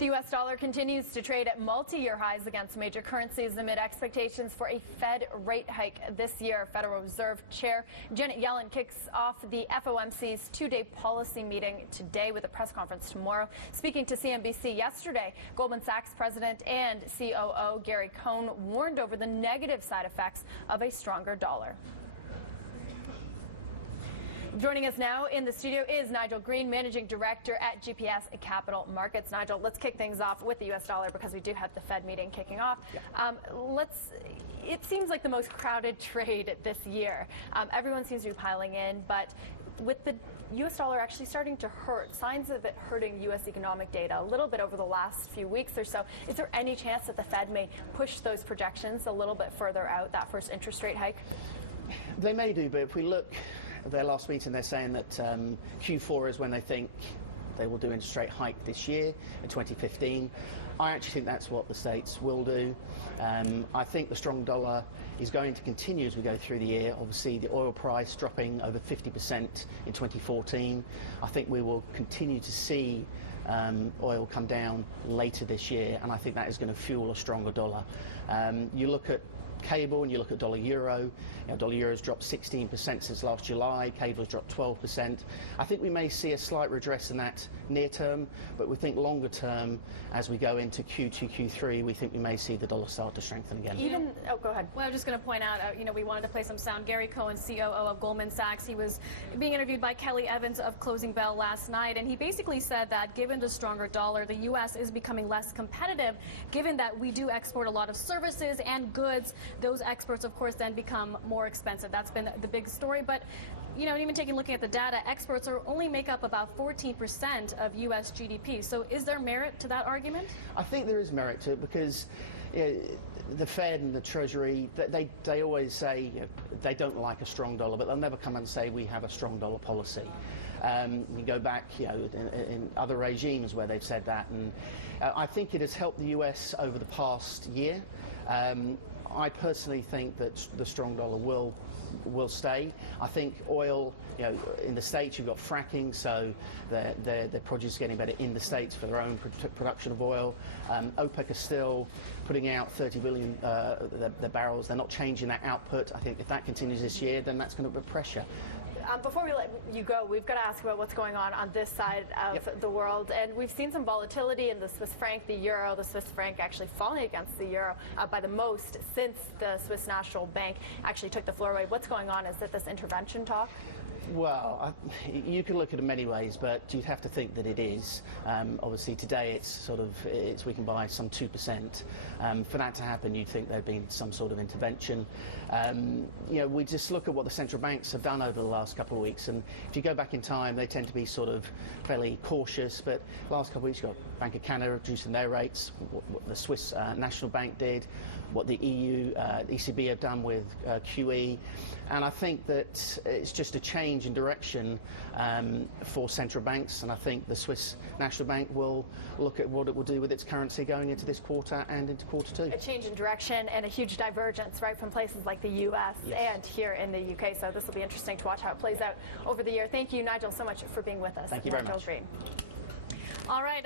The U.S. dollar continues to trade at multi-year highs against major currencies amid expectations for a Fed rate hike this year. Federal Reserve Chair Janet Yellen kicks off the FOMC's two-day policy meeting today with a press conference tomorrow. Speaking to CNBC yesterday, Goldman Sachs president and COO Gary Cohn warned over the negative side effects of a stronger dollar. Joining us now in the studio is Nigel Green, Managing Director at GPS Capital Markets. Nigel, let's kick things off with the U.S. dollar because we do have the Fed meeting kicking off. Yeah. It seems like the most crowded trade this year. Everyone seems to be piling in, but with the U.S. dollar actually starting to hurt, signs of it hurting U.S. economic data a little bit over the last few weeks or so, is there any chance that the Fed may push those projections a little bit further out, that first interest rate hike? They may do, but if we look at their last meeting, they're saying that Q4 is when they think they will do interest rate hike this year, in 2015. I actually think that's what the States will do. I think the strong dollar is going to continue as we go through the year. Obviously, the oil price dropping over 50% in 2014. I think we will continue to see oil come down later this year, and I think that is going to fuel a stronger dollar. You look at cable and you look at dollar euro. Dollar euro's dropped 16% since last July. Cable's dropped 12%. I think we may see a slight redress in that near term, but we think longer term, as we go into Q2, Q3, we think we may see the dollar start to strengthen again. Go ahead. Well, I'm just going to point out, we wanted to play some sound. Gary Cohn, COO of Goldman Sachs, he was being interviewed by Kelly Evans of Closing Bell last night, and he basically said that given the stronger dollar, the U.S. is becoming less competitive, given that we do export a lot of services and goods. Those exports, of course, then become more expensive. That's been the big story. But, even looking at the data, exports only make up about 14% of U.S. GDP. So is there merit to that argument? I think there is merit to it because the Fed and the Treasury, they always say they don't like a strong dollar, but they'll never come and say we have a strong dollar policy. You go back, in other regimes where they've said that, and I think it has helped the U.S. over the past year. I personally think that the strong dollar will stay. I think oil, in the States you've got fracking, so their produce is getting better in the States for their own production of oil. OPEC are still putting out 30 billion the barrels. They're not changing that output. I think if that continues this year, then that's going to put pressure. Before we let you go, we've got to ask about what's going on this side of the world. And we've seen some volatility in the Swiss franc, the euro, the Swiss franc actually falling against the euro by the most since the Swiss National Bank actually took the floor away. What's going on? Is it this intervention talk? Well, you can look at it in many ways, but you'd have to think that it is. Obviously, today it's we can buy some 2%. For that to happen, you'd think there'd been some sort of intervention. We just look at what the central banks have done over the last couple of weeks, and if you go back in time, they tend to be sort of fairly cautious. But last couple of weeks, you've got Bank of Canada reducing their rates, what the Swiss National Bank did, what the EU, ECB have done with QE, and I think that it's just a change in direction for central banks, and I think the Swiss National Bank will look at what it will do with its currency going into this quarter and into quarter two. A change in direction and a huge divergence, right, from places like the U.S. and here in the U.K. So this will be interesting to watch how it plays out over the year. Thank you, Nigel, so much for being with us. Thank you very much. Nigel Green. All right.